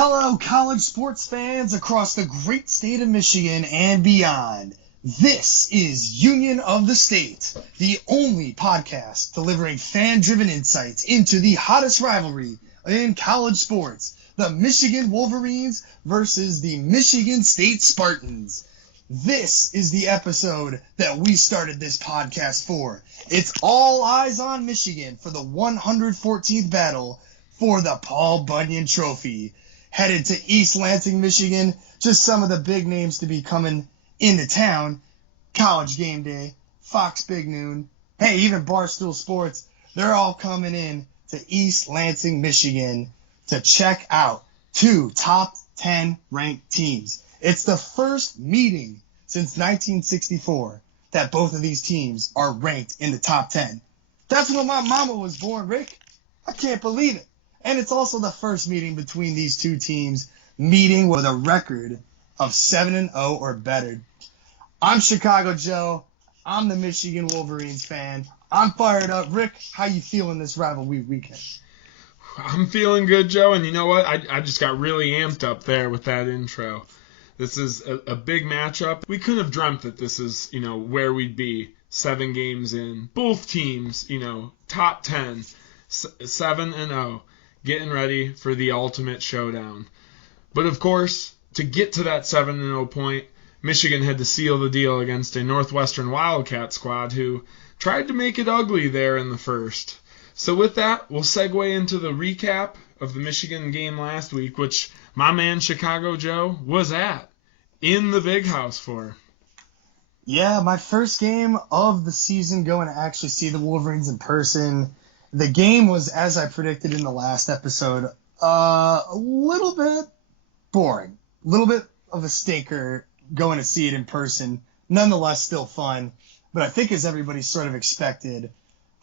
Hello, college sports fans across the great state of Michigan and beyond. This is Union of the State, the only podcast delivering fan-driven insights into the hottest rivalry in college sports, the Michigan Wolverines versus the Michigan State Spartans. This is the episode that we started this podcast for. It's all eyes on Michigan for the 114th battle for the Paul Bunyan Trophy. Headed to East Lansing, Michigan. Just some of the big names to be coming into town. College Game Day, Fox Big Noon, hey, even Barstool Sports. They're all coming in to East Lansing, Michigan to check out two top 10 ranked teams. It's the first meeting since 1964 that both of these teams are ranked in the top 10. That's when my mama was born, Rick. I can't believe it. And it's also the first meeting between these two teams, meeting with a record of 7-0 or better. I'm Chicago Joe. I'm the Michigan Wolverines fan. I'm fired up. Rick, how you feeling this rivalry weekend? I'm feeling good, Joe. And you know what? I just got really amped up there with that intro. This is a big matchup. We couldn't have dreamt that this is, where we'd be 7 games in. Both teams, top 10, 7-0. Getting ready for the ultimate showdown. But of course, to get to that 7-0 point, Michigan had to seal the deal against a Northwestern Wildcat squad who tried to make it ugly there in the first. So with that, we'll segue into the recap of the Michigan game last week, which my man Chicago Joe was at in the Big House for. Yeah, my first game of the season going to actually see the Wolverines in person. The game was, as I predicted in the last episode, a little bit boring. A little bit of a stinker going to see it in person. Nonetheless, still fun. But I think as everybody sort of expected,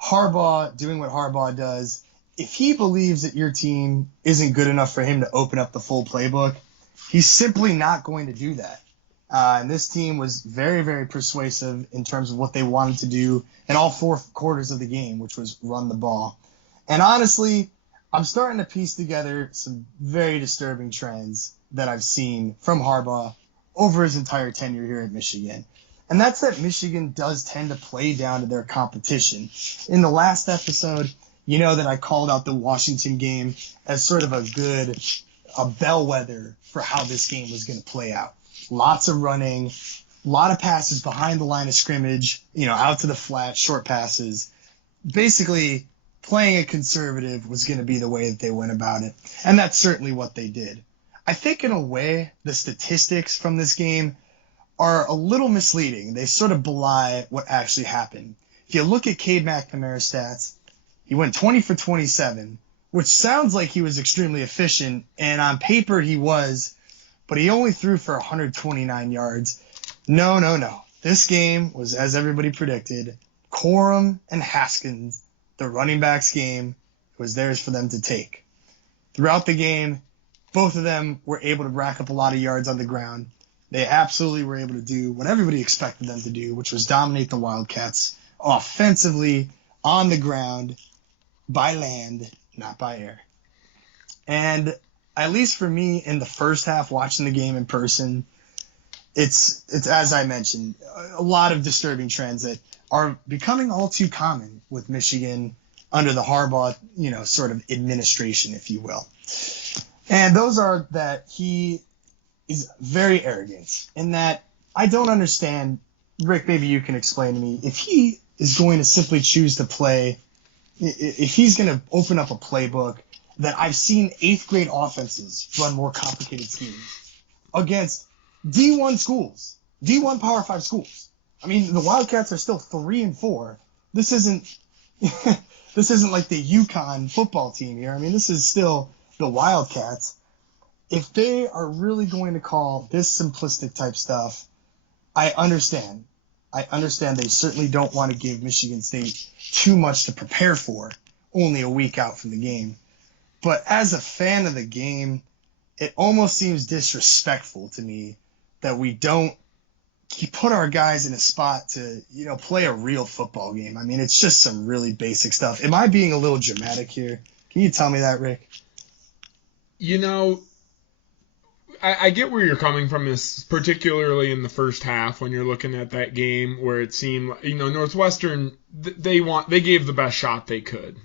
Harbaugh doing what Harbaugh does, if he believes that your team isn't good enough for him to open up the full playbook, he's simply not going to do that. And this team was very, very persuasive in terms of what they wanted to do in all 4 quarters of the game, which was run the ball. And honestly, I'm starting to piece together some very disturbing trends that I've seen from Harbaugh over his entire tenure here at Michigan. And that's that Michigan does tend to play down to their competition. In the last episode, you know that I called out the Washington game as sort of a bellwether for how this game was going to play out. Lots of running, a lot of passes behind the line of scrimmage, out to the flat, short passes. Basically, playing it conservative was going to be the way that they went about it. And that's certainly what they did. I think in a way, the statistics from this game are a little misleading. They sort of belie what actually happened. If you look at Cade McNamara's stats, he went 20 for 27, which sounds like he was extremely efficient. And on paper, he was. But he only threw for 129 yards. No. This game was, as everybody predicted, Corum and Haskins, the running backs game, was theirs for them to take. Throughout the game, both of them were able to rack up a lot of yards on the ground. They absolutely were able to do what everybody expected them to do, which was dominate the Wildcats offensively, on the ground, by land, not by air. And at least for me, in the first half, watching the game in person, it's as I mentioned, a lot of disturbing trends that are becoming all too common with Michigan under the Harbaugh, sort of administration, if you will. And those are that he is very arrogant, and that I don't understand. Rick, maybe you can explain to me, if he is going to simply choose to play, if he's going to open up a playbook that I've seen 8th grade offenses run more complicated schemes against D1 schools, D1 Power 5 schools. I mean, the Wildcats are still 3-4. This isn't like the UConn football team here. I mean, this is still the Wildcats. If they are really going to call this simplistic type stuff, I understand. They certainly don't want to give Michigan State too much to prepare for, only a week out from the game. But as a fan of the game, it almost seems disrespectful to me that we don't put our guys in a spot to, play a real football game. I mean, it's just some really basic stuff. Am I being a little dramatic here? Can you tell me that, Rick? I get where you're coming from, this particularly in the first half when you're looking at that game where it seemed, Northwestern, they gave the best shot they could,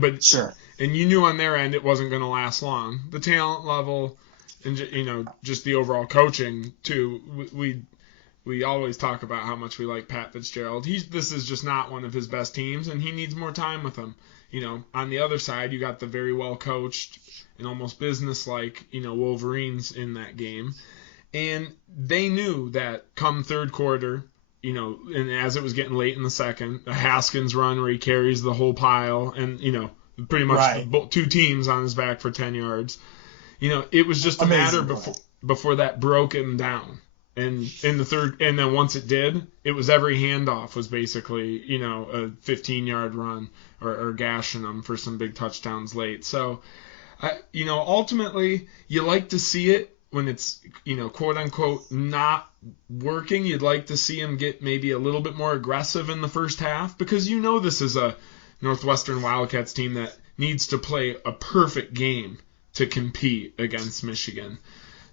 but Sure. And you knew on their end it wasn't going to last long. The talent level and just the overall coaching too. We always talk about how much we like Pat Fitzgerald. This is just not one of his best teams, and he needs more time with them. On the other side, you got the very well coached and almost business-like, Wolverines in that game. And they knew that come third quarter, and as it was getting late in the second, a Haskins run where he carries the whole pile and, pretty much Right. two teams on his back for 10 yards. It was just a matter before that broke him down. And in the third, and then once it did, it was every handoff was basically, a 15-yard run or gashing them for some big touchdowns late. So, ultimately, you like to see it when it's, quote unquote, not working. You'd like to see him get maybe a little bit more aggressive in the first half because this is a Northwestern Wildcats team that needs to play a perfect game to compete against Michigan.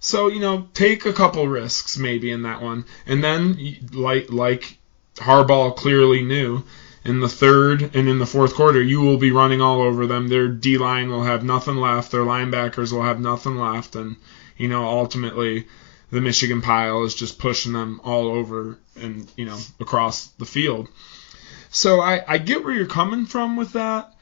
So, take a couple risks maybe in that one. And then, like Harbaugh clearly knew, in the third and in the fourth quarter, you will be running all over them. Their D-line will have nothing left. Their linebackers will have nothing left. And, ultimately, the Michigan pile is just pushing them all over and, across the field. So I get where you're coming from with that.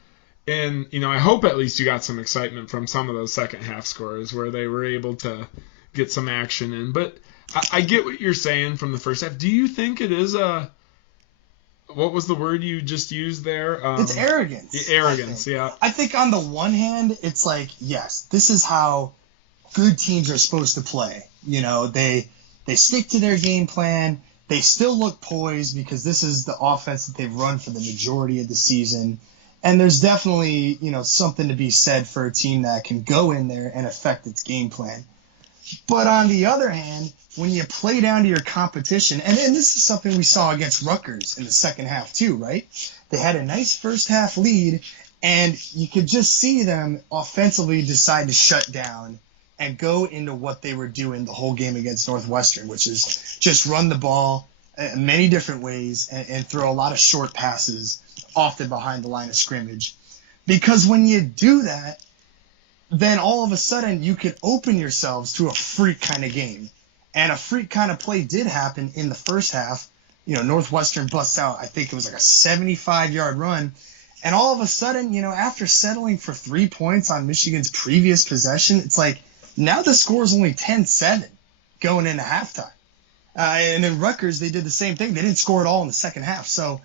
And, I hope at least you got some excitement from some of those second half scores where they were able to get some action in. But I get what you're saying from the first half. Do you think it is what was the word you just used there? It's arrogance. Arrogance, yeah. I think on the one hand, it's like, yes, this is how good teams are supposed to play. They stick to their game plan. They still look poised because this is the offense that they've run for the majority of the season. And there's definitely, something to be said for a team that can go in there and affect its game plan. But on the other hand, when you play down to your competition, and this is something we saw against Rutgers in the second half too, right? They had a nice first half lead, and you could just see them offensively decide to shut down and go into what they were doing the whole game against Northwestern, which is just run the ball in many different ways and throw a lot of short passes, often behind the line of scrimmage. Because when you do that, then all of a sudden you could open yourselves to a freak kind of game. And a freak kind of play did happen in the first half. Northwestern busts out, I think it was like a 75-yard run. And all of a sudden, after settling for 3 points on Michigan's previous possession, it's like now the score is only 10-7 going into halftime. And in Rutgers, they did the same thing. They didn't score at all in the second half. So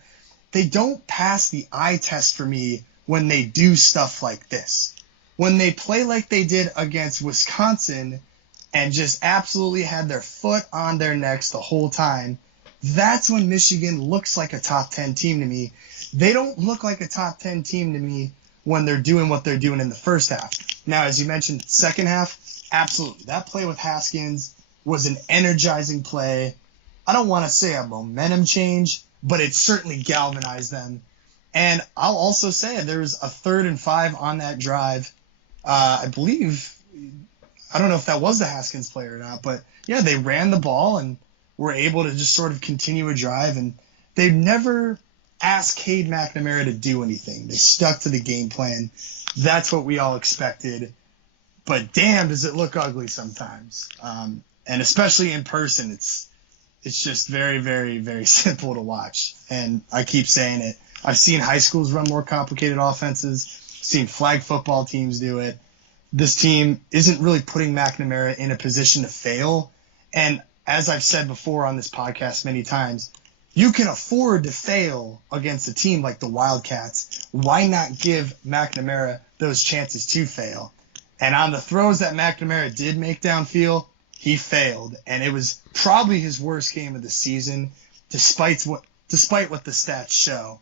they don't pass the eye test for me when they do stuff like this. When they play like they did against Wisconsin and just absolutely had their foot on their necks the whole time, that's when Michigan looks like a top 10 team to me. They don't look like a top 10 team to me when they're doing what they're doing in the first half. Now, as you mentioned, second half, absolutely. That play with Haskins was an energizing play. I don't want to say a momentum change, but it certainly galvanized them. And I'll also say there's a 3rd and 5 on that drive. I believe, I don't know if that was the Haskins play or not, but yeah, they ran the ball and were able to just sort of continue a drive. And they never asked Cade McNamara to do anything. They stuck to the game plan. That's what we all expected. But damn, does it look ugly sometimes. And especially in person, it's just very, very, very simple to watch. And I keep saying it. I've seen high schools run more complicated offenses, seen flag football teams do it. This team isn't really putting McNamara in a position to fail. And as I've said before on this podcast many times, you can afford to fail against a team like the Wildcats. Why not give McNamara those chances to fail? And on the throws that McNamara did make downfield, he failed. And it was probably his worst game of the season, despite what the stats show.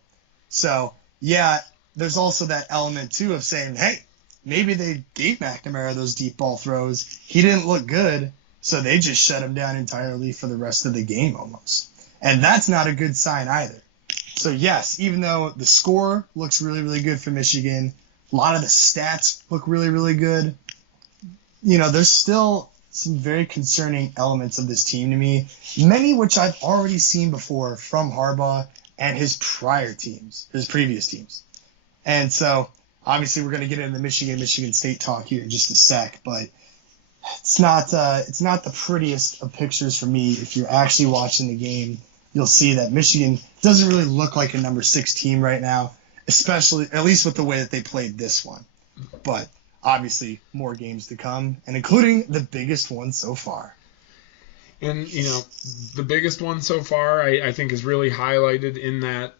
So, yeah, there's also that element, too, of saying, hey, maybe they gave McNamara those deep ball throws. He didn't look good, so they just shut him down entirely for the rest of the game almost. And that's not a good sign either. So, yes, even though the score looks really, really good for Michigan, a lot of the stats look really, really good, there's still some very concerning elements of this team to me, many which I've already seen before from Harbaugh and his previous teams. And so, obviously, we're going to get into the Michigan State talk here in just a sec, but it's not the prettiest of pictures for me. If you're actually watching the game, you'll see that Michigan doesn't really look like a number 6 team right now, especially at least with the way that they played this one. But obviously, more games to come, and including the biggest one so far. And, the biggest one so far, I think, is really highlighted in that,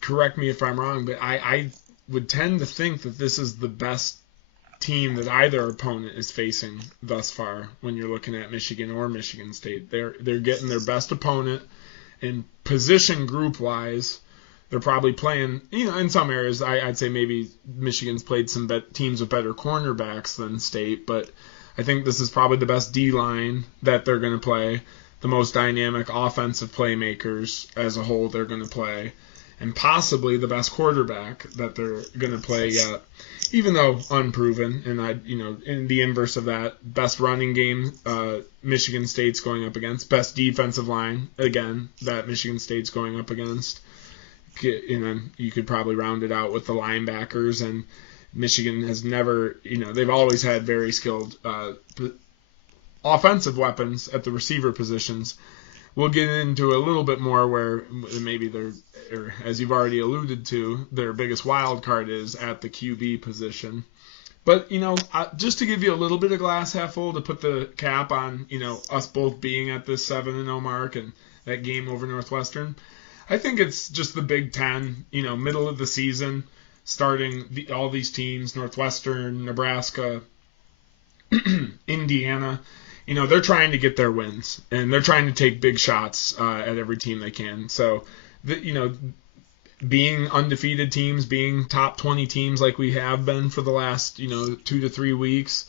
correct me if I'm wrong, but I would tend to think that this is the best team that either opponent is facing thus far when you're looking at Michigan or Michigan State. They're getting their best opponent, and position group-wise, they're probably playing, in some areas, I'd say maybe Michigan's played some teams with better cornerbacks than State, but I think this is probably the best D-line that they're going to play, the most dynamic offensive playmakers as a whole they're going to play, and possibly the best quarterback that they're going to play yet, even though unproven. And in the inverse of that, best running game Michigan State's going up against, best defensive line again that Michigan State's going up against. You could probably round it out with the linebackers, and Michigan has never, they've always had very skilled offensive weapons at the receiver positions. We'll get into a little bit more where maybe or as you've already alluded to, their biggest wild card is at the QB position. But, just to give you a little bit of glass half full, to put the cap on, us both being at this 7-0 mark and that game over Northwestern, I think it's just the Big Ten, middle of the season, starting all these teams, Northwestern, Nebraska, Indiana. They're trying to get their wins, and they're trying to take big shots at every team they can. So, being undefeated teams, being top 20 teams like we have been for the last, 2 to 3 weeks,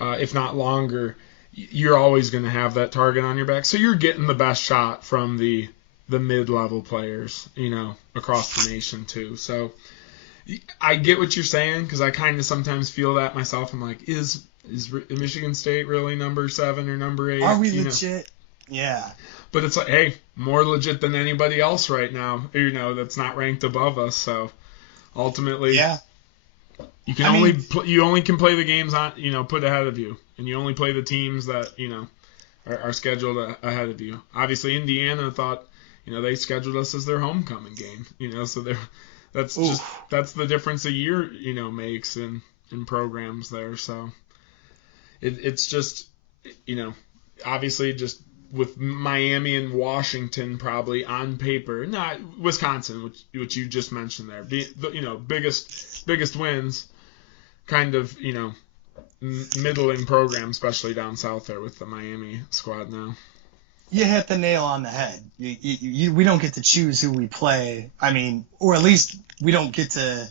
if not longer, you're always going to have that target on your back. So you're getting the best shot from the mid-level players, across the nation too. So I get what you're saying, because I kind of sometimes feel that myself. I'm like, is Michigan State really number 7 or number 8? Are we legit? Yeah. But it's like, hey, more legit than anybody else right now, that's not ranked above us. So ultimately, yeah, you only can play the games on, put ahead of you, and you only play the teams that, are scheduled ahead of you. Obviously, Indiana thought, they scheduled us as their homecoming game, so that's the difference a year, makes in programs there. So it's just, obviously just with Miami and Washington probably on paper, not Wisconsin, which you just mentioned there, biggest wins, kind of, middling program, especially down south there with the Miami squad now. You hit the nail on the head. We don't get to choose who we play. I mean, or at least we don't get to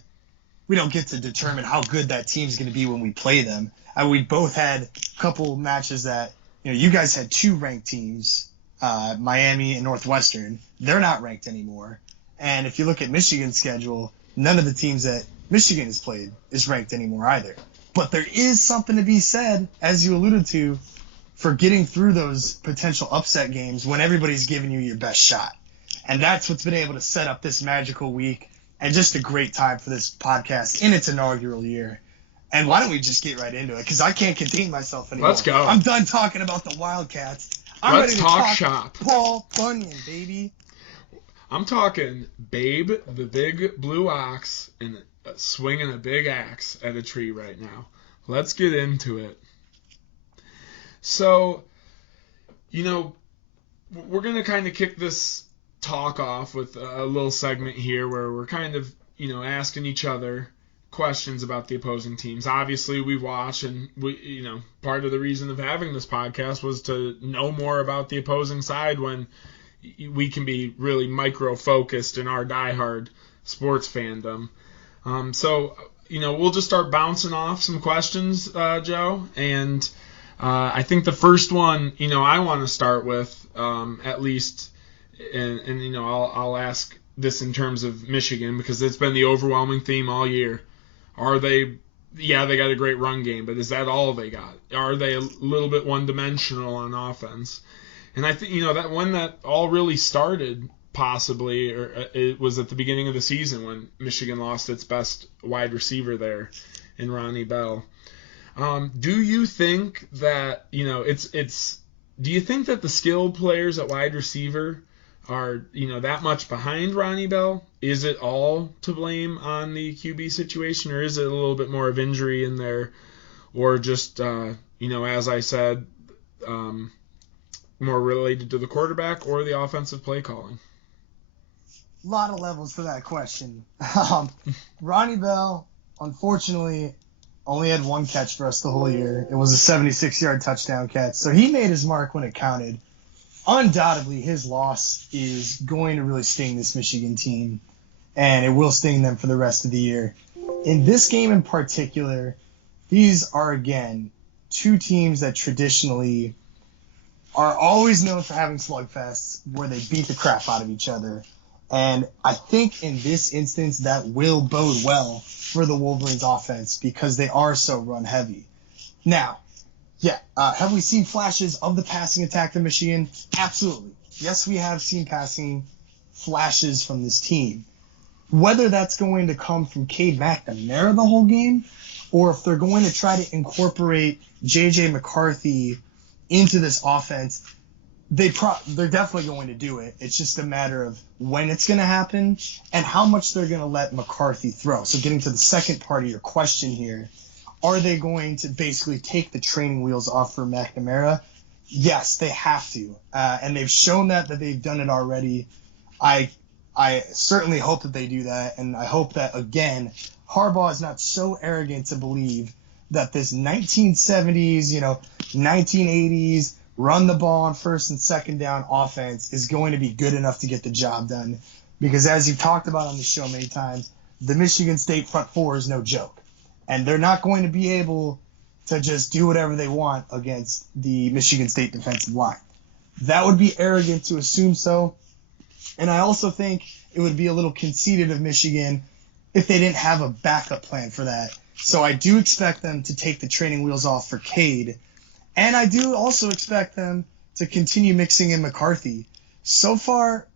determine how good that team's going to be when we play them. We both had a couple matches that, you guys had 2 ranked teams, Miami and Northwestern. They're not ranked anymore. And if you look at Michigan's schedule, none of the teams that Michigan has played is ranked anymore either. But there is something to be said, as you alluded to, for getting through those potential upset games when everybody's giving you your best shot. And that's what's been able to set up this magical week, and just a great time for this podcast in its inaugural year. And why don't we just get right into it? Because I can't contain myself anymore. Let's go. I'm done talking about the Wildcats. I'm Let's ready to talk talk shop. Paul Bunyan, baby. I'm talking Babe, the big blue ox, and swinging a big axe at a tree right now. Let's get into it. So, we're going to kind of kick this talk off with a little segment here where we're kind of, asking each other questions about the opposing teams. Obviously, we watch, and we, part of the reason of having this podcast was to know more about the opposing side when we can be really micro-focused in our diehard sports fandom. So, we'll just start bouncing off some questions, Joe, and I think the first one, I want to start with, at least, and I'll ask this in terms of Michigan, because it's been the overwhelming theme all year. Are they, yeah, they got a great run game, but is that all they got? Are they a little bit one-dimensional on offense? And I think, that when that all really started, possibly, or it was at the beginning of the season when Michigan lost its best wide receiver there in Ronnie Bell. Do you think that, do you think that the skilled players at wide receiver are, that much behind Ronnie Bell? Is it all to blame on the QB situation, or is it a little bit more of injury in there, or just, as I said, more related to the quarterback or the offensive play calling? A lot of levels to that question. Ronnie Bell, unfortunately, only had one catch for us the whole year. It was a 76-yard touchdown catch, so he made his mark when it counted. Undoubtedly, his loss is going to really sting this Michigan team, and it will sting them for the rest of the year. In this game in particular, these are, again, two teams that traditionally are always known for having slugfests where they beat the crap out of each other. And I think in this instance that will bode well for the Wolverines offense because they are so run heavy. Now, have we seen flashes of the passing attack of Michigan? Absolutely. Yes, we have seen passing flashes from this team. Whether that's going to come from Cade McNamara the whole game, or if they're going to try to incorporate J.J. McCarthy into this offense, they're definitely going to do it. It's just a matter of when it's going to happen and how much they're going to let McCarthy throw. So getting to the second part of your question here, are they going to basically take the training wheels off for McNamara? Yes, they have to. And they've shown that they've done it already. I certainly hope that they do that. And I hope that, again, Harbaugh is not so arrogant to believe that this 1970s, 1980s, run the ball on first and second down offense is going to be good enough to get the job done. Because as you've talked about on the show many times, the Michigan State front four is no joke. And they're not going to be able to just do whatever they want against the Michigan State defensive line. That would be arrogant to assume so. And I also think it would be a little conceited of Michigan if they didn't have a backup plan for that. So I do expect them to take the training wheels off for Cade. And I do also expect them to continue mixing in McCarthy. So far,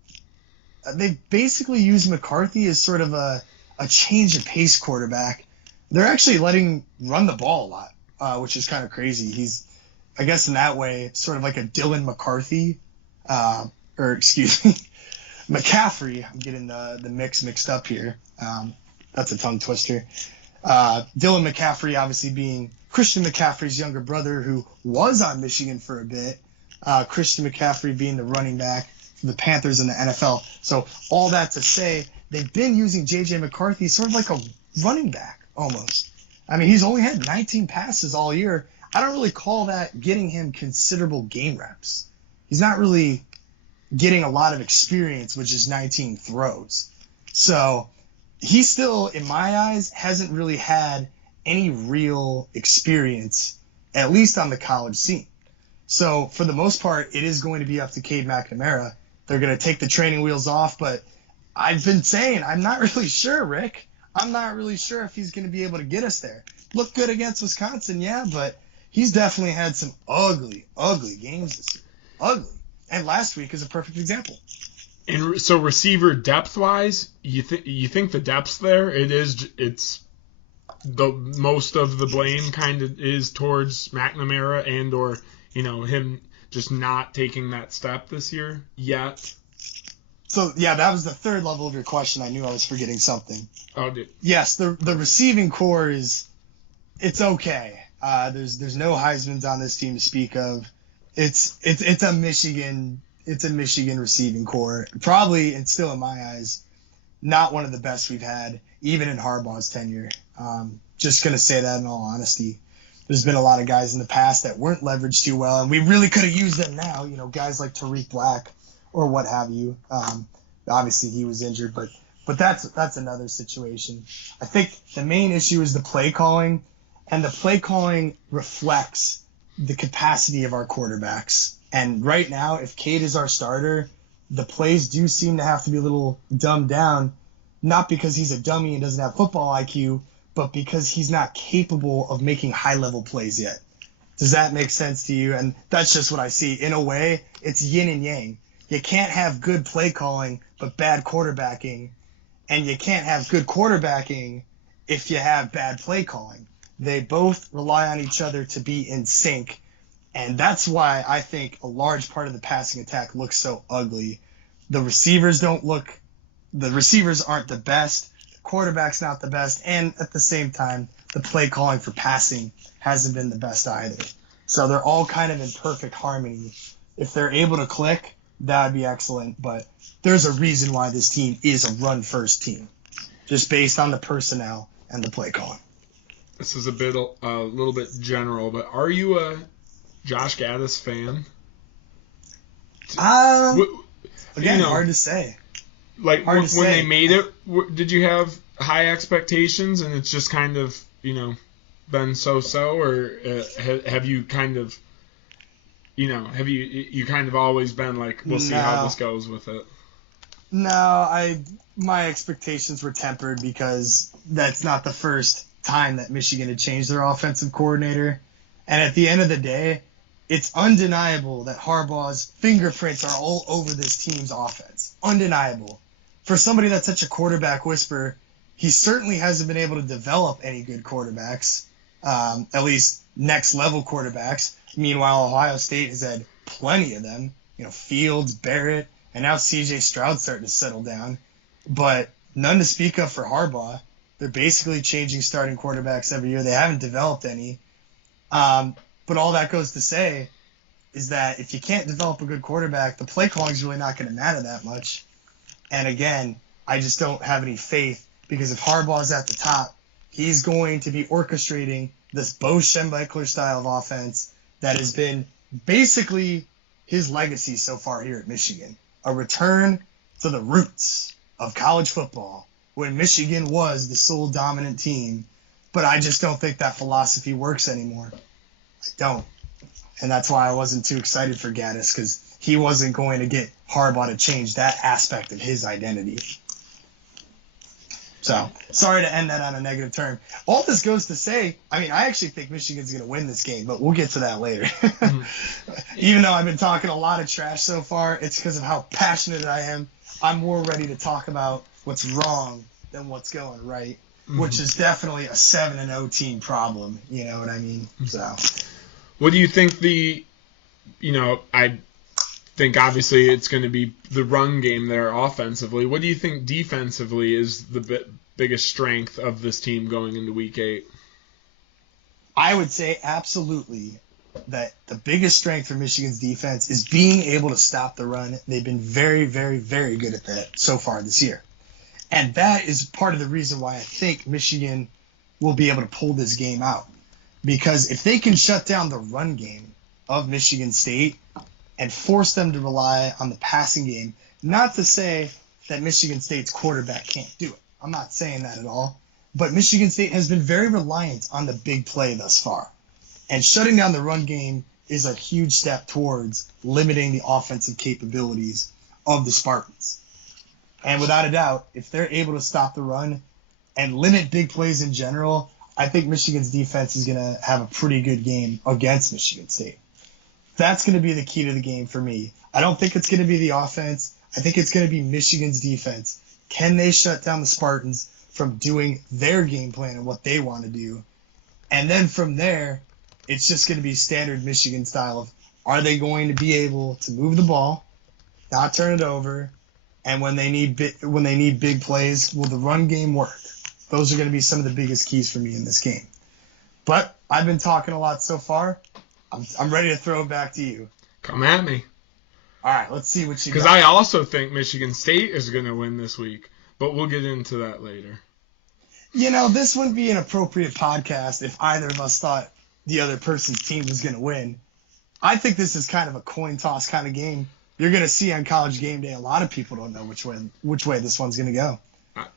they've basically used McCarthy as sort of a change of pace quarterback. They're actually letting run the ball a lot, which is kind of crazy. He's, I guess in that way, sort of like a Dylan McCarthy, McCaffrey. I'm getting the mix mixed up here. That's a tongue twister. Dylan McCaffrey obviously being Christian McCaffrey's younger brother who was on Michigan for a bit. Christian McCaffrey being the running back for the Panthers in the NFL. So all that to say, they've been using J.J. McCarthy sort of like a running back almost. I mean, he's only had 19 passes all year. I don't really call that getting him considerable game reps. He's not really getting a lot of experience with just 19 throws. So he still, in my eyes, hasn't really had any real experience, at least on the college scene. So for the most part, it is going to be up to Cade McNamara. They're going to take the training wheels off, but I've been saying I'm not really sure, Rick. I'm not really sure if he's going to be able to get us there. Looked good against Wisconsin, yeah, but he's definitely had some ugly, ugly games this year. Ugly. And last week is a perfect example. And so receiver depth-wise, you think the depth's there? It's the most of the blame kind of is towards McNamara and or him just not taking that step this year yet. So yeah, that was the third level of your question. I knew I was forgetting something. Oh, dude. Yes, the receiving core it's okay. There's no Heismans on this team to speak of. It's a Michigan receiving core. Probably, and still in my eyes, not one of the best we've had, even in Harbaugh's tenure. Just gonna say that in all honesty. There's been a lot of guys in the past that weren't leveraged too well, and we really could have used them now. Guys like Tariq Black or what have you. Obviously he was injured, but that's another situation. I think the main issue is the play calling, and the play calling reflects the capacity of our quarterbacks. And right now, if Cade is our starter, the plays do seem to have to be a little dumbed down, not because he's a dummy and doesn't have football IQ, but because he's not capable of making high-level plays yet. Does that make sense to you? And that's just what I see. In a way, it's yin and yang. You can't have good play calling but bad quarterbacking, and you can't have good quarterbacking if you have bad play calling. They both rely on each other to be in sync, and that's why I think a large part of the passing attack looks so ugly. The receivers aren't the best, the quarterback's not the best, and at the same time, the play calling for passing hasn't been the best either. So they're all kind of in perfect harmony. If they're able to click, that would be excellent, but there's a reason why this team is a run-first team, just based on the personnel and the play calling. This is a little bit general, but are you a Josh Gaddis fan? Again, hard to say. Like, when they made it, did you have high expectations and it's just kind of, been so-so, or have you kind of, have you kind of always been like, we'll see how this goes with it? No, my expectations were tempered because that's not the first time that Michigan had changed their offensive coordinator. And at the end of the day, it's undeniable that Harbaugh's fingerprints are all over this team's offense. Undeniable. For somebody that's such a quarterback whisperer, he certainly hasn't been able to develop any good quarterbacks, at least next-level quarterbacks. Meanwhile, Ohio State has had plenty of them. Fields, Barrett, and now C.J. Stroud's starting to settle down. But none to speak of for Harbaugh. They're basically changing starting quarterbacks every year. They haven't developed any. But all that goes to say is that if you can't develop a good quarterback, the play calling is really not going to matter that much. And again, I just don't have any faith, because if Harbaugh's at the top, he's going to be orchestrating this Bo Schembechler style of offense that has been basically his legacy so far here at Michigan. A return to the roots of college football when Michigan was the sole dominant team. But I just don't think that philosophy works anymore. I don't. And that's why I wasn't too excited for Gaddis, because he wasn't going to get Harbaugh to change that aspect of his identity. So, sorry to end that on a negative term. All this goes to say, I actually think Michigan's going to win this game, but we'll get to that later. Even though I've been talking a lot of trash so far, it's because of how passionate I am. I'm more ready to talk about what's wrong than what's going right, which is definitely a 7-0 team problem. You know what I mean? So, what do you think I think obviously it's going to be the run game there offensively. What do you think defensively is the biggest strength of this team going into Week 8? I would say absolutely that the biggest strength for Michigan's defense is being able to stop the run. They've been very, very, very good at that so far this year. And that is part of the reason why I think Michigan will be able to pull this game out. Because if they can shut down the run game of Michigan State and force them to rely on the passing game, not to say that Michigan State's quarterback can't do it. I'm not saying that at all. But Michigan State has been very reliant on the big play thus far. And shutting down the run game is a huge step towards limiting the offensive capabilities of the Spartans. And without a doubt, if they're able to stop the run and limit big plays in general, I think Michigan's defense is going to have a pretty good game against Michigan State. That's going to be the key to the game for me. I don't think it's going to be the offense. I think it's going to be Michigan's defense. Can they shut down the Spartans from doing their game plan and what they want to do? And then from there, it's just going to be standard Michigan style of, are they going to be able to move the ball, not turn it over, and when they need big plays, will the run game work? Those are going to be some of the biggest keys for me in this game. But I've been talking a lot so far. I'm ready to throw it back to you. Come at me. All right, let's see what you got. Because I also think Michigan State is going to win this week, but we'll get into that later. This wouldn't be an appropriate podcast if either of us thought the other person's team was going to win. I think this is kind of a coin toss kind of game. You're going to see on College Game Day, a lot of people don't know which way this one's going to go.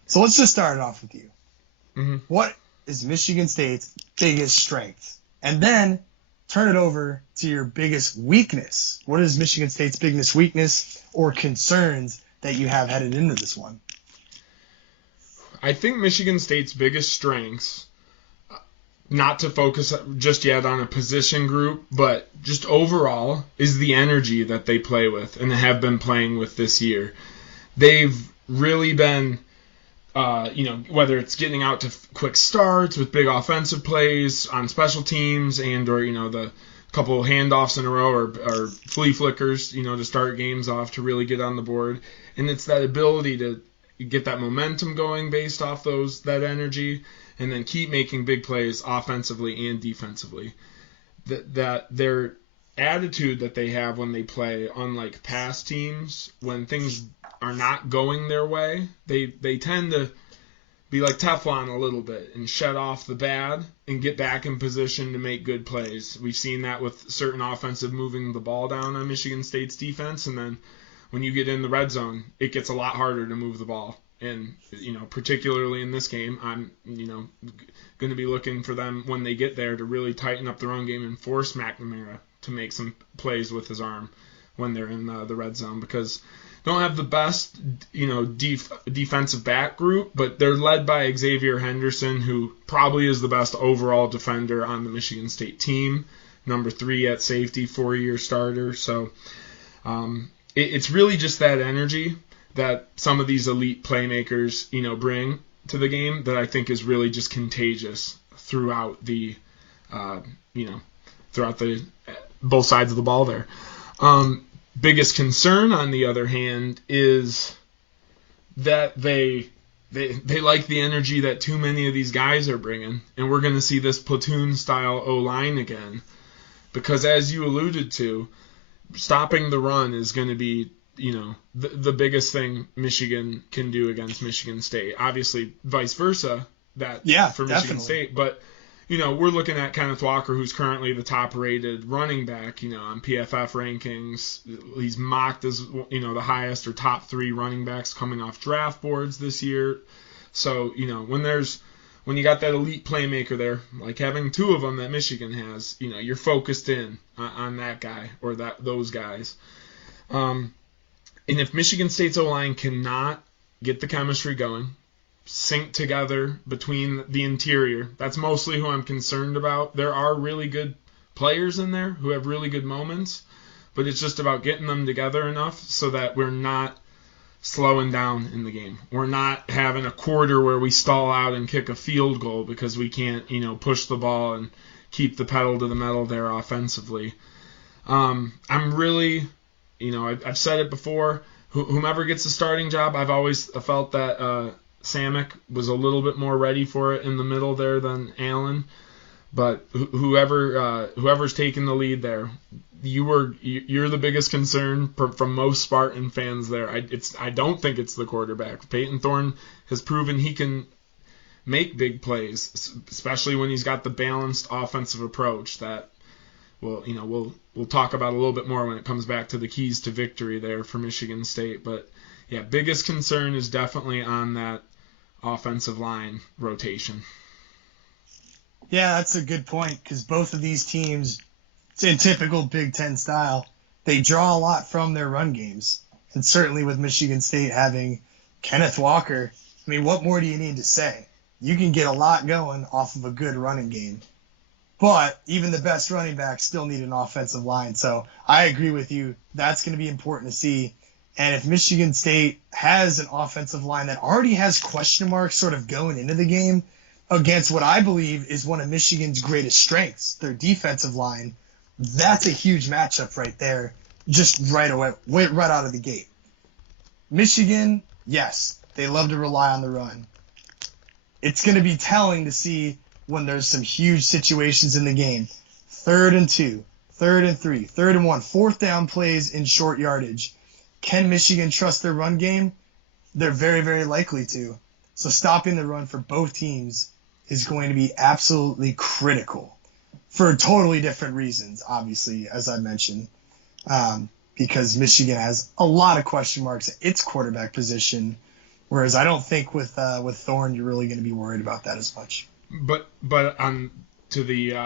So let's just start it off with you. Mm-hmm. What is Michigan State's biggest strength? And then turn it over to your biggest weakness. What is Michigan State's biggest weakness or concerns that you have headed into this one? I think Michigan State's biggest strengths, not to focus just yet on a position group, but just overall, is the energy that they play with and have been playing with this year. They've really been, whether it's getting out to quick starts with big offensive plays on special teams and or, the couple of handoffs in a row or flea flickers, to start games off to really get on the board. And it's that ability to get that momentum going based off that energy and then keep making big plays offensively and defensively. That their attitude that they have when they play, unlike past teams, when things are not going their way, they tend to be like Teflon a little bit and shut off the bad and get back in position to make good plays. We've seen that with certain offensive moving the ball down on Michigan State's defense, and then when you get in the red zone, it gets a lot harder to move the ball. And, particularly in this game, I'm, going to be looking for them when they get there to really tighten up the run game and force McNamara to make some plays with his arm when they're in the red zone, because they don't have the best, defensive back group, but they're led by Xavier Henderson, who probably is the best overall defender on the Michigan State team, number 3 at safety, 4-year starter. So it's really just that energy that some of these elite playmakers, bring to the game that I think is really just contagious throughout the, both sides of the ball there. Biggest concern, on the other hand, is that they like the energy that too many of these guys are bringing, and we're going to see this platoon-style O-line again, because as you alluded to, stopping the run is going to be the biggest thing Michigan can do against Michigan State. Obviously, vice versa, for Michigan definitely. State. But, we're looking at Kenneth Walker, who's currently the top-rated running back, on PFF rankings. He's mocked as, the highest or top 3 running backs coming off draft boards this year. So, when you got that elite playmaker there, like having 2 of them that Michigan has, you're focused in on that guy or those guys. And if Michigan State's O-line cannot get the chemistry going, sync together between the interior, that's mostly who I'm concerned about. There are really good players in there who have really good moments, but it's just about getting them together enough so that we're not slowing down in the game. We're not having a quarter where we stall out and kick a field goal because we can't, push the ball and keep the pedal to the metal there offensively. I'm really... I've said it before, whomever gets the starting job, I've always felt that Samick was a little bit more ready for it in the middle there than Allen. But whoever's taking the lead there, you're the biggest concern from most Spartan fans there. I don't think it's the quarterback. Peyton Thorne has proven he can make big plays, especially when he's got the balanced offensive approach that we'll talk about a little bit more when it comes back to the keys to victory there for Michigan State. But, yeah, biggest concern is definitely on that offensive line rotation. Yeah, that's a good point, because both of these teams, in typical Big Ten style, they draw a lot from their run games. And certainly with Michigan State having Kenneth Walker, I mean, what more do you need to say? You can get a lot going off of a good running game. But even the best running backs still need an offensive line. So I agree with you. That's going to be important to see. And if Michigan State has an offensive line that already has question marks sort of going into the game against what I believe is one of Michigan's greatest strengths, their defensive line, that's a huge matchup right there, just right away, right out of the gate. Michigan, yes, they love to rely on the run. It's going to be telling to see when there's some huge situations in the game. 3rd and 2, 3rd and 3, 3rd and 1, 4th down plays in short yardage. Can Michigan trust their run game? They're very, very likely to. So stopping the run for both teams is going to be absolutely critical for totally different reasons, obviously, as I mentioned, because Michigan has a lot of question marks at its quarterback position, whereas I don't think with Thorne you're really going to be worried about that as much. But on to the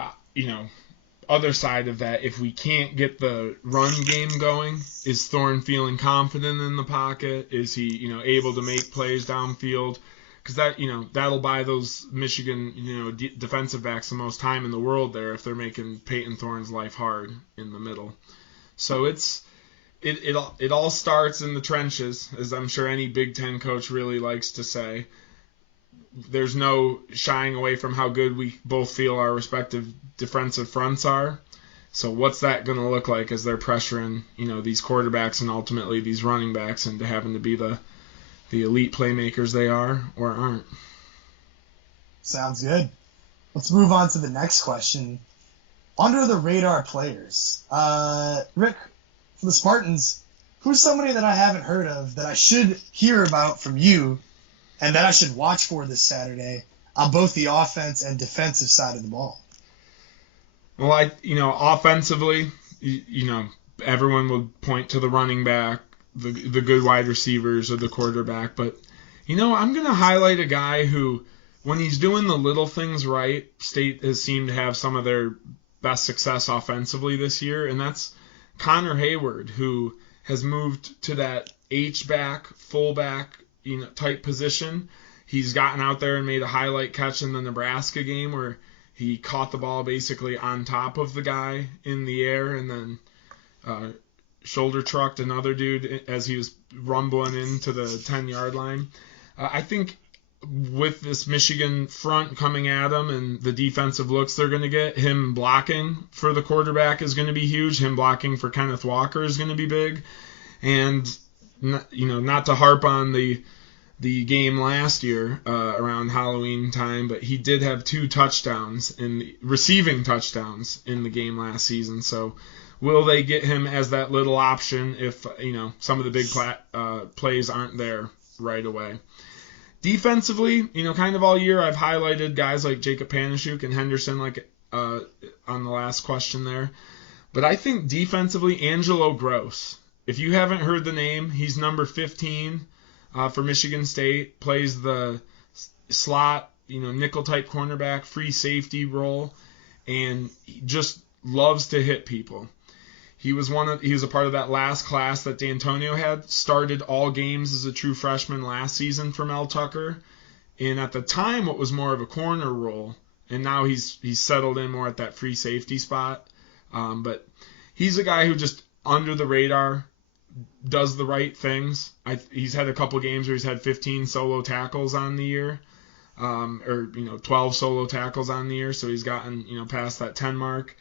other side of that, if we can't get the run game going, is Thorne feeling confident in the pocket? Is he able to make plays downfield? because that, that'll buy those Michigan, defensive backs the most time in the world there if they're making Peyton Thorne's life hard in the middle. So it all starts in the trenches, as I'm sure any Big Ten coach really likes to say. There's no shying away from how good we both feel our respective defensive fronts are. So what's that going to look like as they're pressuring, these quarterbacks and ultimately these running backs into having to be the elite playmakers they are or aren't? Sounds good. Let's move on to the next question. Under the radar players. Rick, for the Spartans, who's somebody that I haven't heard of that I should hear about from you and that I should watch for this Saturday on both the offense and defensive side of the ball? Well, offensively, everyone would point to the running back, the good wide receivers, or the quarterback. But, I'm going to highlight a guy who, when he's doing the little things right, State has seemed to have some of their best success offensively this year, and that's Connor Hayward, who has moved to that H-back, fullback, type position. He's gotten out there and made a highlight catch in the Nebraska game where he caught the ball basically on top of the guy in the air and then shoulder trucked another dude as he was rumbling into the 10-yard line. I think with this Michigan front coming at him and the defensive looks they're going to get, him blocking for the quarterback is going to be huge. Him blocking for Kenneth Walker is going to be big. And, not to harp on the game last year around Halloween time, but he did have 2 touchdowns receiving touchdowns in the game last season. So will they get him as that little option if some of the big plays aren't there right away? Defensively, kind of all year I've highlighted guys like Jacob Panashuk and Henderson on the last question there. But I think defensively, Angelo Gross. If you haven't heard the name, he's number 15 for Michigan State, plays the slot, nickel-type cornerback, free safety role, and he just loves to hit people. He was a part of that last class that D'Antonio had, started all games as a true freshman last season for Mel Tucker, and at the time it was more of a corner role, and now he's settled in more at that free safety spot. But he's a guy who just under the radar does the right things. He's had a couple games where he's had 15 solo tackles on the year, or 12 solo tackles on the year, so he's gotten past that 10 mark.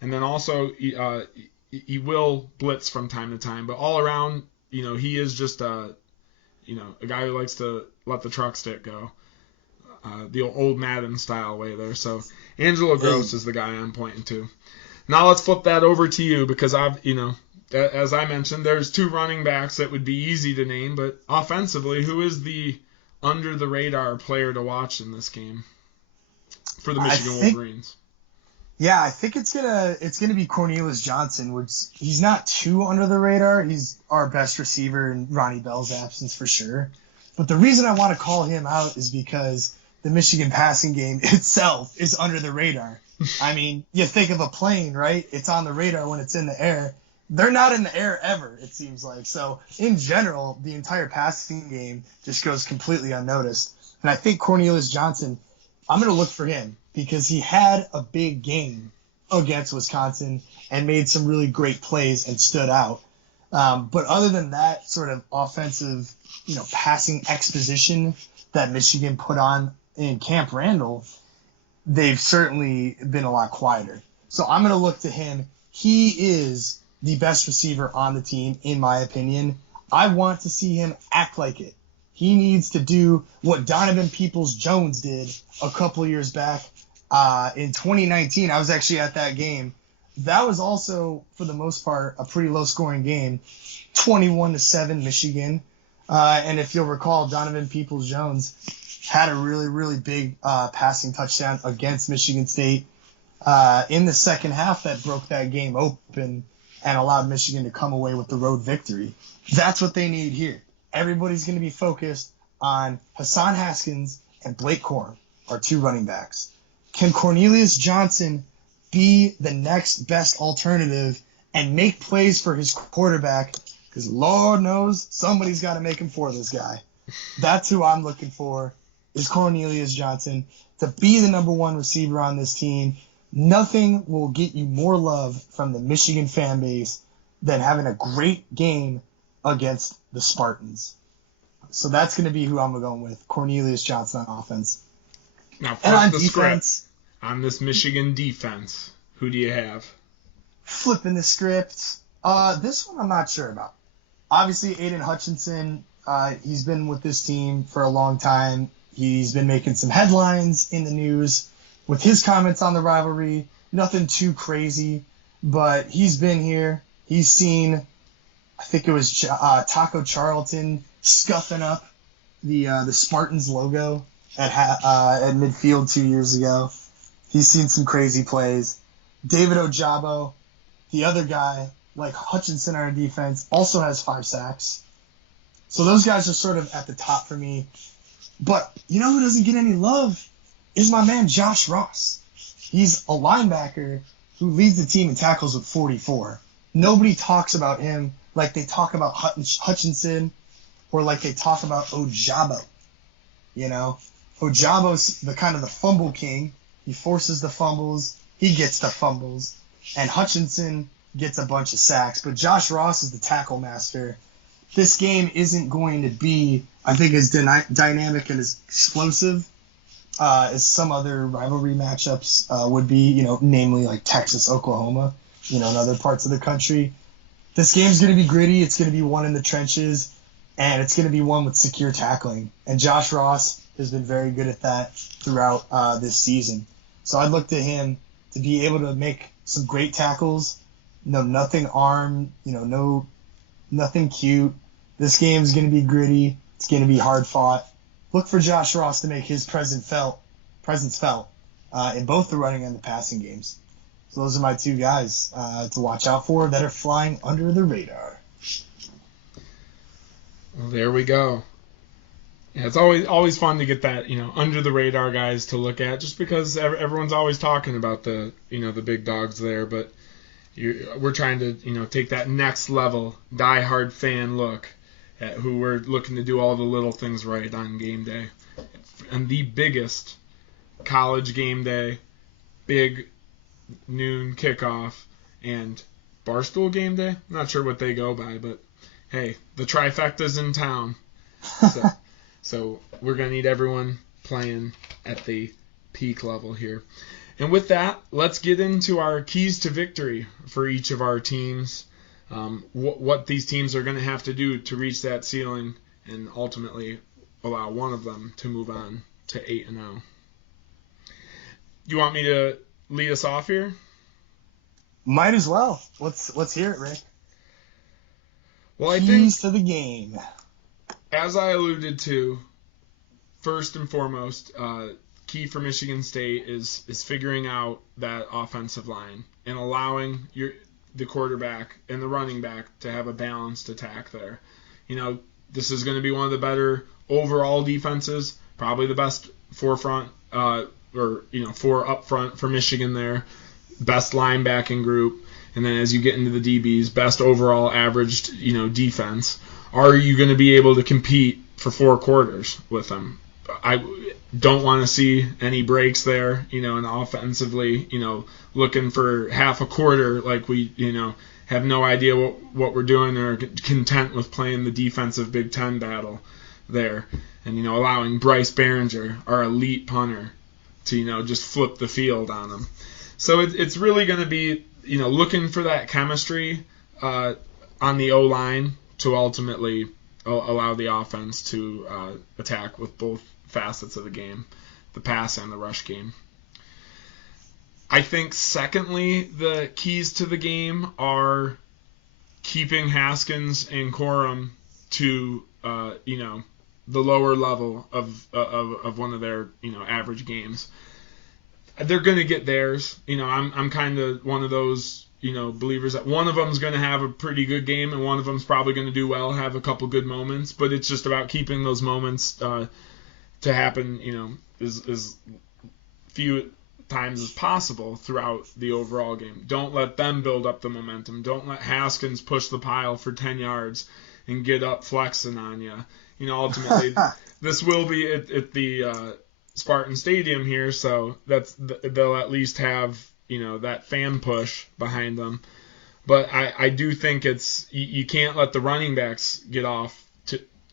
And then also he will blitz from time to time, but all around, he is just a guy who likes to let the truck stick go, the old Madden style way there. So Angelo Gross is the guy I'm pointing to. Now let's flip that over to you because as I mentioned, there's 2 running backs that would be easy to name, but offensively, who is the under the radar player to watch in this game for the Michigan Wolverines? Yeah, I think it's gonna be Cornelius Johnson, which he's not too under the radar. He's our best receiver in Ronnie Bell's absence for sure. But the reason I want to call him out is because the Michigan passing game itself is under the radar. I mean, you think of a plane, right? It's on the radar when it's in the air. They're not in the air ever, it seems like. So, in general, the entire passing game just goes completely unnoticed. And I think Cornelius Johnson, I'm going to look for him because he had a big game against Wisconsin and made some really great plays and stood out. But other than that sort of offensive, passing exposition that Michigan put on in Camp Randall, they've certainly been a lot quieter. So I'm going to look to him. He is the best receiver on the team, in my opinion. I want to see him act like it. He needs to do what Donovan Peoples-Jones did a couple of years back in 2019. I was actually at that game. That was also, for the most part, a pretty low-scoring game, 21-7 Michigan. And if you'll recall, Donovan Peoples-Jones had a really, really big passing touchdown against Michigan State in the second half that broke that game open and allowed Michigan to come away with the road victory. That's what they need here. Everybody's going to be focused on Hassan Haskins and Blake Corum, our 2 running backs. Can Cornelius Johnson be the next best alternative and make plays for his quarterback? Because Lord knows somebody's got to make him for this guy. That's who I'm looking for. is Cornelius Johnson to be the number one receiver on this team. Nothing will get you more love from the Michigan fan base than having a great game against the Spartans. So that's going to be who I'm going with, Cornelius Johnson on offense. Now, and on the defense, script. On this Michigan defense, who do you have? Flipping the script. This one I'm not sure about. Obviously, Aiden Hutchinson, he's been with this team for a long time. He's been making some headlines in the news with his comments on the rivalry. Nothing too crazy, but he's been here. He's seen, I think it was Taco Charlton scuffing up the Spartans logo at midfield 2 years ago. He's seen some crazy plays. David Ojabo, the other guy, like Hutchinson on our defense, also has 5 sacks. So those guys are sort of at the top for me. But you know who doesn't get any love is my man Josh Ross. He's a linebacker who leads the team in tackles with 44. Nobody talks about him like they talk about Hutchinson or like they talk about Ojabo. You know, Ojabo's the kind of the fumble king. He forces the fumbles. He gets the fumbles. And Hutchinson gets a bunch of sacks. But Josh Ross is the tackle master. This game isn't going to be, I think, as dynamic and as explosive as some other rivalry matchups would be, you know, namely like Texas, Oklahoma, you know, in other parts of the country. This game's going to be gritty. It's going to be one in the trenches, and it's going to be one with secure tackling. And Josh Ross has been very good at that throughout this season. So I'd look to him to be able to make some great tackles. Nothing arm, nothing cute. This game's going to be gritty. It's going to be hard fought. Look for Josh Ross to make his presence felt in both the running and the passing games. So those are my 2 guys to watch out for that are flying under the radar. Well, there we go. Yeah, it's always fun to get that, under the radar guys to look at, just because everyone's always talking about the big dogs there, but we're trying to take that next level diehard fan look at who we're looking to do all the little things right on game day. And the biggest college game day, big noon kickoff, and Barstool game day. I'm not sure what they go by, but hey, the trifecta's in town. So we're going to need everyone playing at the peak level here. And with that, let's get into our keys to victory for each of our teams. What these teams are going to have to do to reach that ceiling and ultimately allow one of them to move on to 8-0. You want me to lead us off here? Might as well. Let's hear it, Rick. Well, Keys to the game. As I alluded to, first and foremost, key for Michigan State is figuring out that offensive line and allowing the quarterback and the running back to have a balanced attack there. This is going to be one of the better overall defenses, probably the best forefront four up front for Michigan there, best linebacking group, and then as you get into the DBs, best overall averaged defense. Are you going to be able to compete for 4 quarters with them? I don't want to see any breaks there, and offensively, looking for half a quarter like we, have no idea what we're doing or content with playing the defensive Big Ten battle there. And, allowing Bryce Behringer, our elite punter, to, just flip the field on them. So it's really going to be, looking for that chemistry on the O-line to ultimately allow the offense to attack with both facets of the game, the pass and the rush game. I think, secondly, the keys to the game are keeping Haskins and Corum to, the lower level of one of their, average games. They're going to get theirs. I'm kind of one of those, believers that one of them's going to have a pretty good game and one of them's probably going to do well, have a couple good moments, but it's just about keeping those moments to happen, as few times as possible throughout the overall game. Don't let them build up the momentum. Don't let Haskins push the pile for 10 yards and get up flexing on you. You know, ultimately, this will be at the Spartan Stadium here, so they'll at least have, you know, that fan push behind them. But I do think you can't let the running backs get off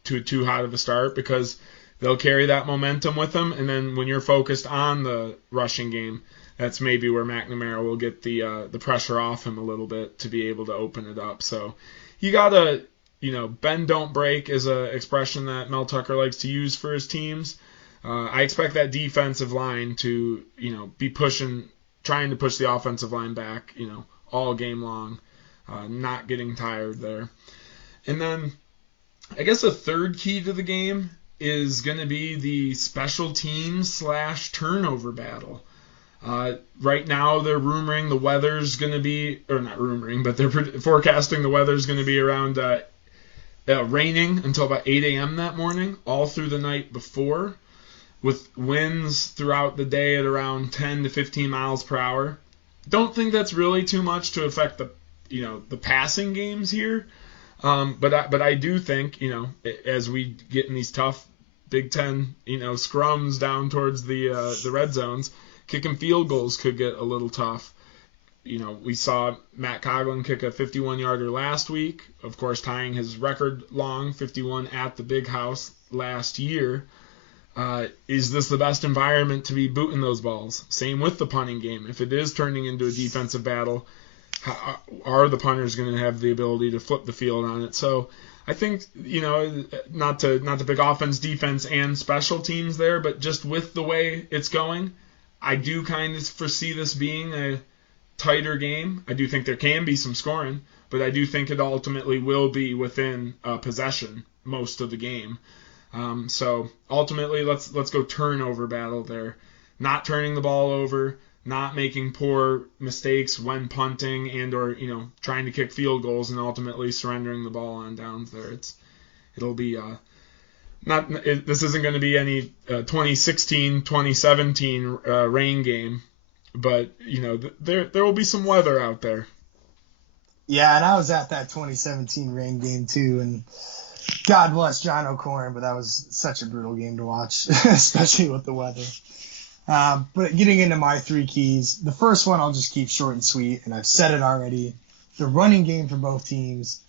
to too hot of a start, because they'll carry that momentum with them, and then when you're focused on the rushing game, that's maybe where McNamara will get the pressure off him a little bit to be able to open it up. So you gotta, you know, bend don't break is a expression that Mel Tucker likes to use for his teams. I expect that defensive line to, you know, be trying to push the offensive line back, you know, all game long, not getting tired there. And then I guess a third key to the game is going to be the special teams / turnover battle. Right now they're rumoring the weather's going to be, or not rumoring, but they're forecasting the weather's going to be around raining until about 8 a.m. that morning, all through the night before, with winds throughout the day at around 10 to 15 miles per hour. Don't think that's really too much to affect the passing games here. But I do think, you know, as we get in these tough Big Ten, you know, scrums down towards the red zones, kicking field goals could get a little tough. You know, we saw Matt Coughlin kick a 51-yarder last week, of course tying his record long 51 at the Big House last year. Is this the best environment to be booting those balls? Same with the punting game. If it is turning into a defensive battle, are the punters going to have the ability to flip the field on it? So I think, you know, not to pick offense, defense, and special teams there, but just with the way it's going, I do kind of foresee this being a tighter game. I do think there can be some scoring, but I do think it ultimately will be within possession most of the game. So ultimately, let's go turnover battle there. Not turning the ball over, not making poor mistakes when punting and or, you know, trying to kick field goals and ultimately surrendering the ball on downs there. It'll be this isn't going to be any 2016, 2017 rain game, but, you know, there will be some weather out there. Yeah, and I was at that 2017 rain game too, and God bless John O'Corn, but that was such a brutal game to watch, especially with the weather. But getting into my three keys, the first one I'll just keep short and sweet, and I've said it already. The running game for both teams.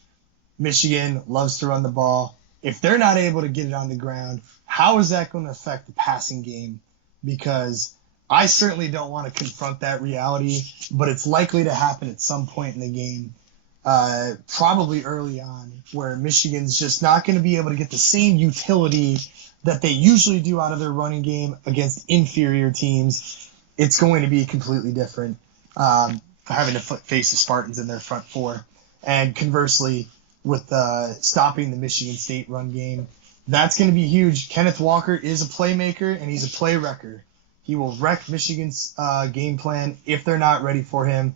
Michigan loves to run the ball. If they're not able to get it on the ground, how is that going to affect the passing game? Because I certainly don't want to confront that reality, but it's likely to happen at some point in the game, probably early on, where Michigan's just not going to be able to get the same utility that they usually do out of their running game against inferior teams. It's going to be completely different, having to face the Spartans in their front four. And conversely, with stopping the Michigan State run game, that's going to be huge. Kenneth Walker is a playmaker, and he's a play wrecker. He will wreck Michigan's game plan if they're not ready for him.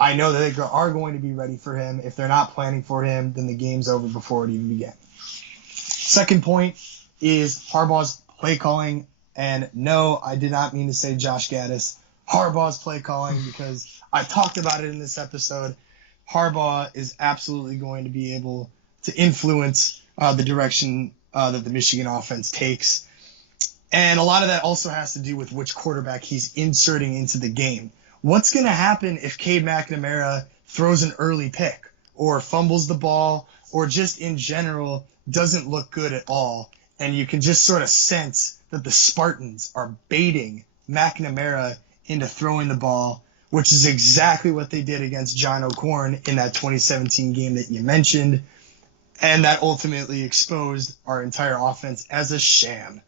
I know that they are going to be ready for him. If they're not planning for him, then the game's over before it even begins. Second point is Harbaugh's play calling. And no, I did not mean to say Josh Gaddis. Harbaugh's play calling, because I talked about it in this episode. Harbaugh is absolutely going to be able to influence the direction that the Michigan offense takes. And a lot of that also has to do with which quarterback he's inserting into the game. What's going to happen if Cade McNamara throws an early pick or fumbles the ball or just in general doesn't look good at all? And you can just sort of sense that the Spartans are baiting McNamara into throwing the ball, which is exactly what they did against John O'Corn in that 2017 game that you mentioned. And that ultimately exposed our entire offense as a sham.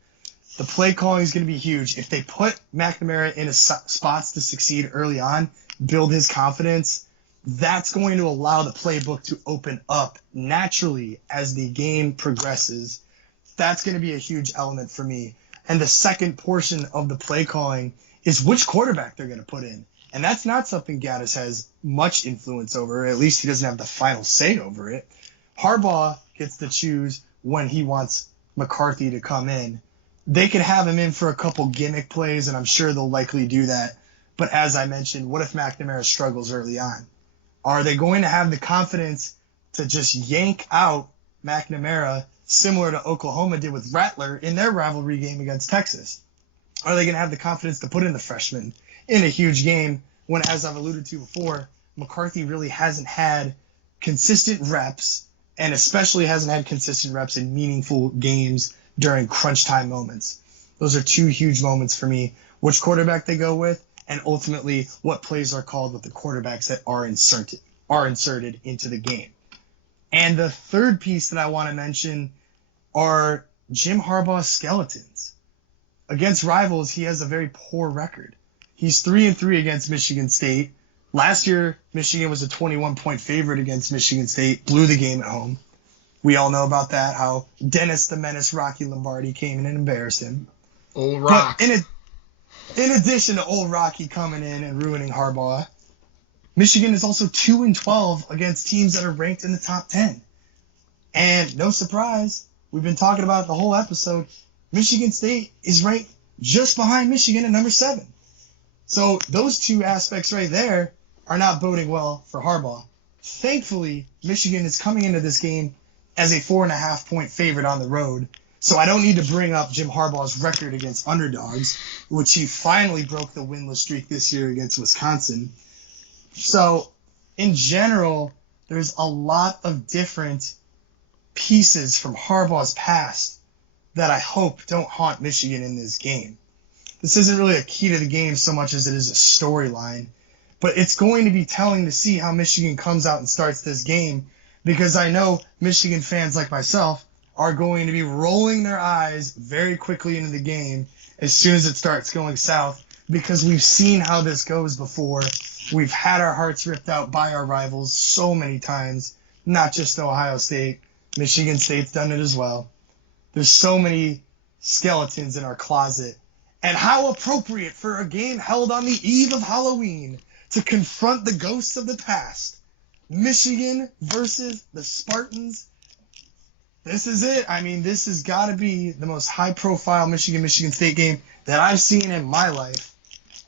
The play calling is going to be huge. If they put McNamara in spots to succeed early on, build his confidence, that's going to allow the playbook to open up naturally as the game progresses. That's going to be a huge element for me. And the second portion of the play calling is which quarterback they're going to put in. And that's not something Gaddis has much influence over. At least he doesn't have the final say over it. Harbaugh gets to choose when he wants McCarthy to come in. They could have him in for a couple gimmick plays, and I'm sure they'll likely do that. But as I mentioned, what if McNamara struggles early on? Are they going to have the confidence to just yank out McNamara, similar to Oklahoma did with Rattler in their rivalry game against Texas? Are they going to have the confidence to put in the freshman in a huge game when, as I've alluded to before, McCarthy really hasn't had consistent reps, and especially hasn't had consistent reps in meaningful games during crunch time moments? Those are two huge moments for me. Which quarterback they go with, and ultimately what plays are called with the quarterbacks that are inserted into the game. And the third piece that I want to mention are Jim Harbaugh's skeletons. Against rivals, he has a very poor record. He's 3-3 against Michigan State. Last year, Michigan was a 21-point favorite against Michigan State, blew the game at home. We all know about that, how Dennis the Menace Rocky Lombardi came in and embarrassed him. Old Rock. But in addition to old Rocky coming in and ruining Harbaugh, Michigan is also 2-12 against teams that are ranked in the top 10. And no surprise, we've been talking about it the whole episode, Michigan State is ranked just behind Michigan at number 7. So those two aspects right there are not boding well for Harbaugh. Thankfully, Michigan is coming into this game as a 4.5-point favorite on the road. So I don't need to bring up Jim Harbaugh's record against underdogs, which he finally broke the winless streak this year against Wisconsin. So in general, there's a lot of different pieces from Harbaugh's past that I hope don't haunt Michigan in this game. This isn't really a key to the game so much as it is a storyline, but it's going to be telling to see how Michigan comes out and starts this game, because I know Michigan fans like myself are going to be rolling their eyes very quickly into the game as soon as it starts going south, because we've seen how this goes before. We've had our hearts ripped out by our rivals so many times, not just Ohio State. Michigan State's done it as well. There's so many skeletons in our closet. And how appropriate for a game held on the eve of Halloween to confront the ghosts of the past. Michigan versus the Spartans. This is it. I mean, this has got to be the most high-profile Michigan State game that I've seen in my life.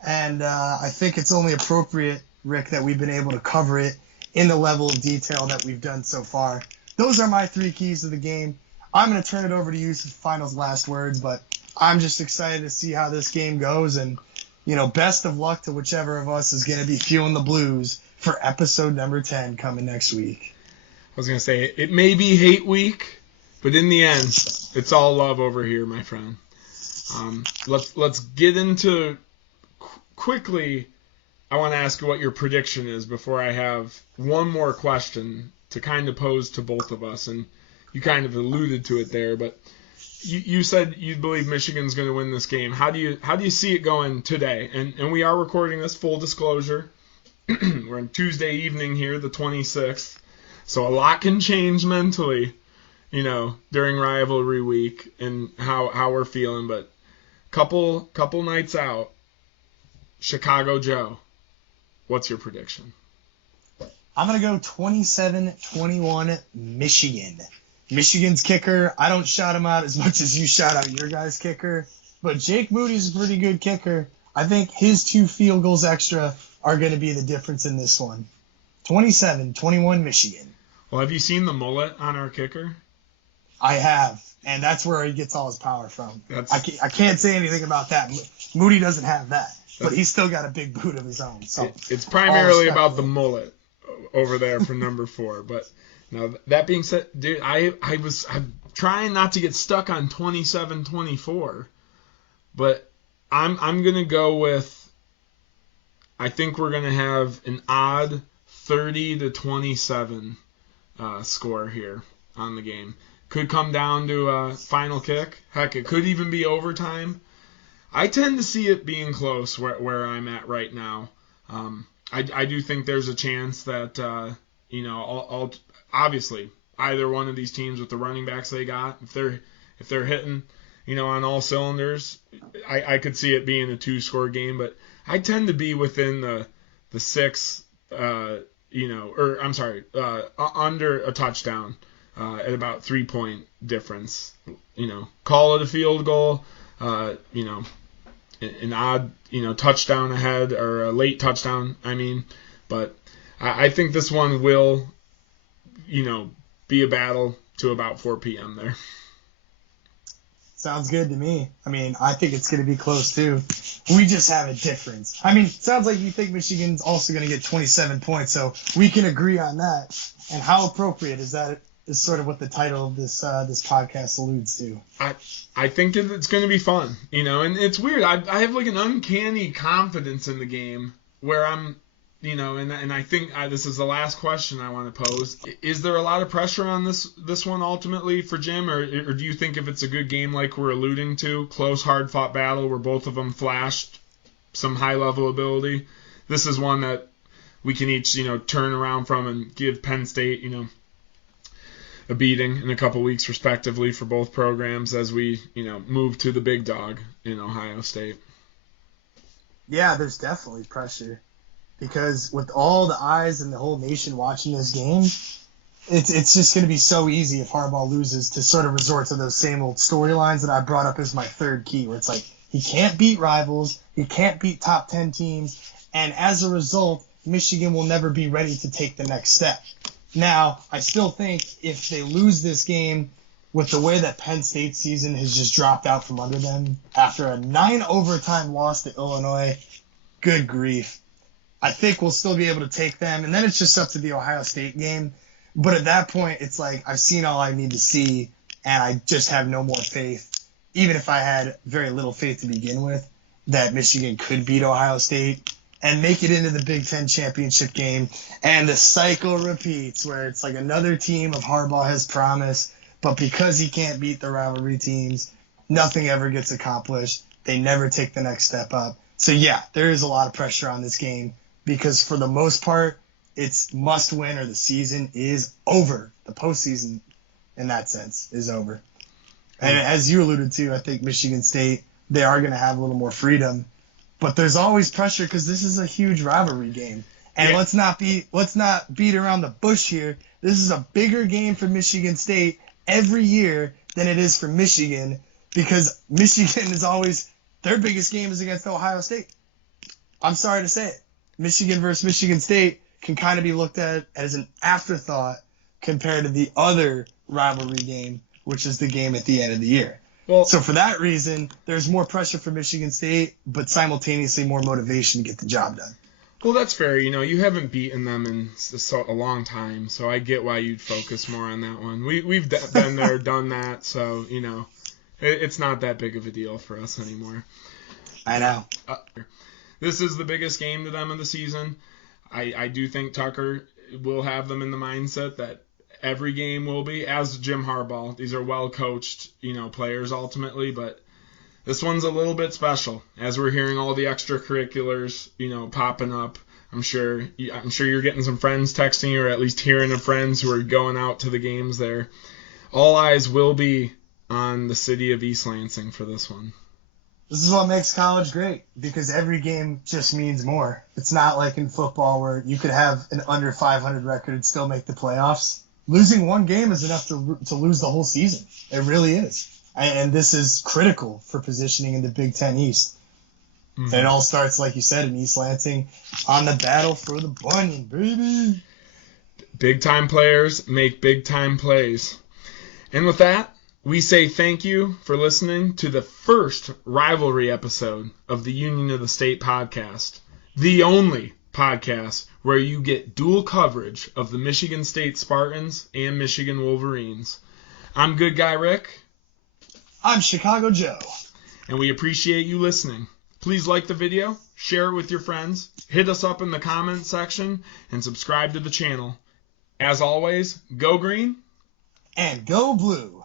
And I think it's only appropriate, Rick, that we've been able to cover it in the level of detail that we've done so far. Those are my 3 keys to the game. I'm going to turn it over to you for final last words, but I'm just excited to see how this game goes. And, best of luck to whichever of us is going to be feeling the blues for episode number 10 coming next week. I was going to say, it may be hate week, but in the end, it's all love over here, my friend. Let's get into quickly. I want to ask you what your prediction is before I have one more question to kind of pose to both of us. And you kind of alluded to it there, but you said you believe Michigan's going to win this game. How do you see it going today? And we are recording this, full disclosure. We're on Tuesday evening here, the 26th. So a lot can change mentally, during rivalry week and how we're feeling. But couple nights out, Chicago Joe, what's your prediction? I'm going to go 27-21 Michigan. Michigan's kicker, I don't shout him out as much as you shout out your guys' kicker, but Jake Moody's a pretty good kicker. I think his 2 field goals extra are going to be the difference in this one. 27-21 Michigan. Well, have you seen the mullet on our kicker? I have, and that's where he gets all his power from. I can't say anything about that. Moody doesn't have that, but he's still got a big boot of his own. So it's primarily about the mullet over there for number 4, but now that being said, dude, I'm trying not to get stuck on 27-24, but I'm gonna go with, I think we're gonna have an odd 30-27 score here on the game. Could come down to a final kick. Heck, it could even be overtime. I tend to see it being close where I'm at right now. I do think there's a chance that obviously either one of these teams with the running backs they got, if they're hitting, on all cylinders, I could see it being a 2-score game. But I tend to be within the 6, under a touchdown at about 3-point difference. Call it a field goal. An odd, touchdown ahead, or a late touchdown, but I think this one will, be a battle to about 4 p.m. there. Sounds good to me. I mean, I think it's going to be close, too. We just have a difference. I mean, sounds like you think Michigan's also going to get 27 points, so we can agree on that. And how appropriate is that is sort of what the title of this podcast alludes to. I think it's going to be fun, and it's weird. I have like an uncanny confidence in the game where I'm, and I think this is the last question I want to pose. Is there a lot of pressure on this one ultimately for Jim, or do you think if it's a good game like we're alluding to, close, hard-fought battle where both of them flashed some high-level ability, this is one that we can each, turn around from and give Penn State, a beating in a couple weeks respectively for both programs as we, move to the big dog in Ohio State? Yeah, there's definitely pressure because with all the eyes and the whole nation watching this game, it's just going to be so easy if Harbaugh loses to sort of resort to those same old storylines that I brought up as my third key, where it's like he can't beat rivals, he can't beat top 10 teams, and as a result, Michigan will never be ready to take the next step. Now, I still think if they lose this game with the way that Penn State's season has just dropped out from under them after a 9-overtime loss to Illinois, good grief, I think we'll still be able to take them. And then it's just up to the Ohio State game. But at that point, it's like I've seen all I need to see, and I just have no more faith, even if I had very little faith to begin with, that Michigan could beat Ohio State and make it into the Big Ten championship game. And the cycle repeats where it's like another team of Harbaugh has promise, but because he can't beat the rivalry teams, nothing ever gets accomplished. They never take the next step up. So, yeah, there is a lot of pressure on this game because for the most part, it's must win or the season is over. The postseason, in that sense, is over. And as you alluded to, I think Michigan State, they are going to have a little more freedom. But there's always pressure because this is a huge rivalry game. And let's not beat around the bush here. This is a bigger game for Michigan State every year than it is for Michigan because Michigan is always their biggest game is against Ohio State. I'm sorry to say it. Michigan versus Michigan State can kind of be looked at as an afterthought compared to the other rivalry game, which is the game at the end of the year. Well, so for that reason, there's more pressure for Michigan State, but simultaneously more motivation to get the job done. Well, that's fair. You haven't beaten them in a long time, so I get why you'd focus more on that one. We've been there, done that, so, it's not that big of a deal for us anymore. I know. This is the biggest game to them of the season. I do think Tucker will have them in the mindset that every game will be, as Jim Harbaugh. These are well-coached, players ultimately, but this one's a little bit special as we're hearing all the extracurriculars, popping up. I'm sure you're getting some friends texting you, or at least hearing of friends who are going out to the games there. All eyes will be on the city of East Lansing for this one. This is what makes college great because every game just means more. It's not like in football where you could have an under 500 record and still make the playoffs. Losing one game is enough to lose the whole season. It really is. And this is critical for positioning in the Big Ten East. Mm-hmm. And it all starts, like you said, in East Lansing on the battle for the Bunyan, baby. Big-time players make big-time plays. And with that, we say thank you for listening to the first rivalry episode of the Union of the State podcast, the only podcast where you get dual coverage of the Michigan State Spartans and Michigan Wolverines. I'm Good Guy Rick. I'm Chicago Joe. And we appreciate you listening. Please like the video, share it with your friends, hit us up in the comments section, and subscribe to the channel. As always, go green. And go blue.